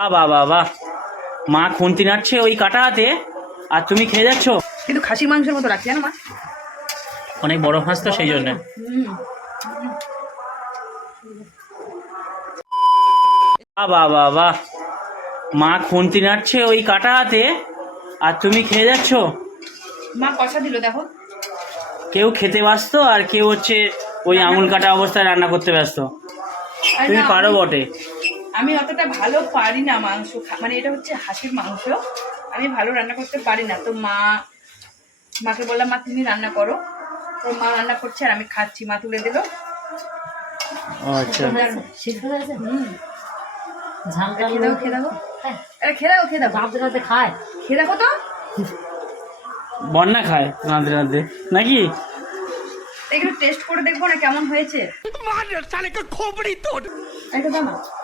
বাবা বাবা মা খুন্তি নাড়ছে ওই কাটা হাতে আর তুমি খেয়ে যাচ্ছ? কিন্তু খাসির মাংসের মতো লাগছে জানো মা? অনেক বড় হাঁস তো সেই জন্য। বাবা বাবা মা খুন্তি নাড়ছে ওই কাটা হাতে আর তুমি খেয়ে যাচ্ছ? মা কষা দিল দেখো। কেউ খেতে ব্যস্ত আর কেউ হচ্ছে ওই আঙুল কাটা অবস্থায় রান্না করতে ব্যস্ত। তুমি পারো বটে। আমি অতটা ভালো পারি না মাংস খা- মানে এটা হচ্ছে হাঁসের মাংস। আমি ভালো রান্না করতে পারি না। তো মা মাকে বললাম মা তুমি রান্না করো। তো মা রান্না করছে আর আমি খাচ্ছি। মা তুলে দিল। আচ্ছা। সিদ্ধ হয়েছে? হুম। ঝাল টাল খেয়ে দাও খেয়ে দাও। হ্যাঁ। আরে খেয়ে তো। বন্যা খায় রাঁধতে রাঁধতে। নাকি? একটু টেস্ট করে দেখব না কেমন হয়েছে। এটা দাও না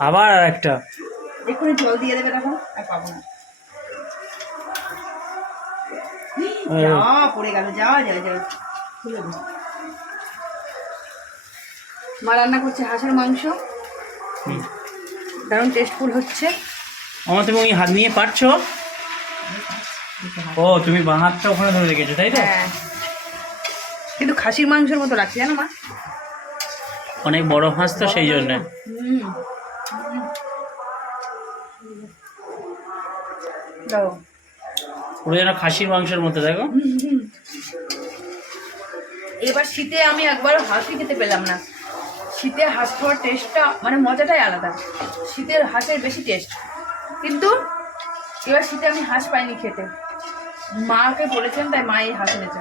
আবার আর একটা। এক্ষুনি জল দিয়ে দেবে তখন আর পাবো না। যা পড়ে গেল খুলে মা রান্না করছে হাঁসের মাংস। দারুণ টেস্টফুল হচ্ছে। আমার তুমি ওই হাত নিয়ে পারছ? ও তুমি বাঁ হাতটা ওখানে ধরে রেখেছো তাই তো? হ্যাঁ। কিন্তু খাসির মাংসের মতো লাগছে জানো মা? অনেক বড় হাঁস তো সেই জন্য। দাও। পুরো যেন খাসির মাংসের মতো দেখো। এবার শীতে আমি একবারও হাঁসই খেতে পেলাম না। শীতে হাঁস খাওয়ার টেস্টটা মানে মজাটাই আলাদা। শীতের হাঁসের বেশি টেস্ট কিন্তু এবার শীতে আমি হাঁস পাইনি খেতে। মাকে বলেছেন তাই মা এই হাঁস এনেছে।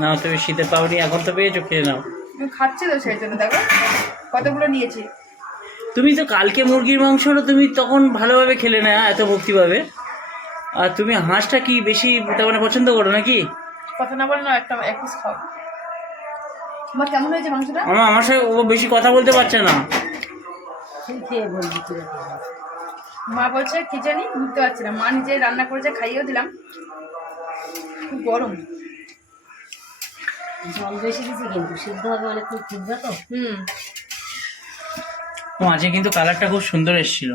না তুমি শীতের পাউরি এখন তো পেয়েছ খেয়ে নাও। খাচ্ছি তো সেই জন্য দেখো। কতগুলো নিয়েছি। তুমি তো কালকে মুরগির মাংস হলো তুমি তখন ভালোভাবে খেলে না এত ভক্তিভাবে আর তুমি হাঁসটা কি বেশি তার মানে পছন্দ করো নাকি? কথা না বলে না একটা এক পিস খাও। মা কেমন হয়েছে মাংসটা? আমার আমার সাথে ও বেশি কথা বলতে পারছে না। মা বলছে কি জানি বুঝতে পারছি না। মা নিজে রান্না করেছে খাইয়েও দিলাম। খুব গরম। জল বেশি দিছি কিন্তু সিদ্ধ হবে অনেকক্ষণ ফুটবে তো? হুম। মাঝে কিন্তু কালারটা খুব সুন্দর এসেছিল।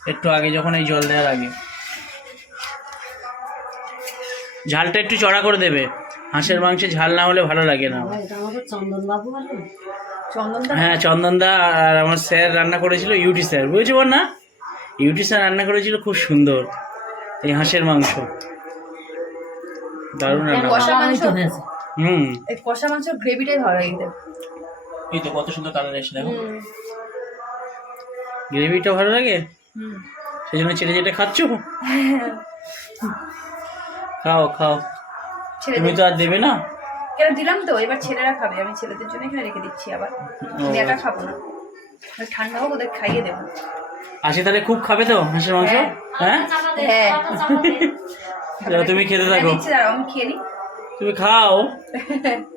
একটু আগে যখন এই জল দেওয়ার আগে। ঝালটা একটু চড়া করে দেবে। হাঁসের মাংসে ঝাল না হলে ভালো লাগে না। বাবা, চন্দন বাবু হ্যাঁ চন্দনদা আর আমার স্যার রান্না করেছিল ইউটি স্যার। বুঝেছি বল না ইউটি স্যার রান্না করেছিল খুব সুন্দর। এই হাঁসের মাংস। দারুণ রান্না। হুম। এই কষা মাংস গ্রেভিটাই ভালো লাগে এই তো কত সুন্দর কালার এসে দেখো। গ্রেভিটা ভালো লাগে? সেই জন্য চেটে যেটা খাচ্ছ? খাও খাও। তুমি তো আর দেবে না? কেন দিলাম তো? এবার ছেলেরা খাবে। আমি ছেলেদের জন্য এখানে রেখে দিচ্ছি আবার। আমি একা খাব না। ঠান্ডা হোক ওদের খাইয়ে দেবো। আসি তাহলে খুব খাবে তো হাঁসের মাংস? হ্যাঁ। হ্যাঁ? হ্যাঁ। তুমি খেতে থাকো। আমি খেয়ে তুমি খাও।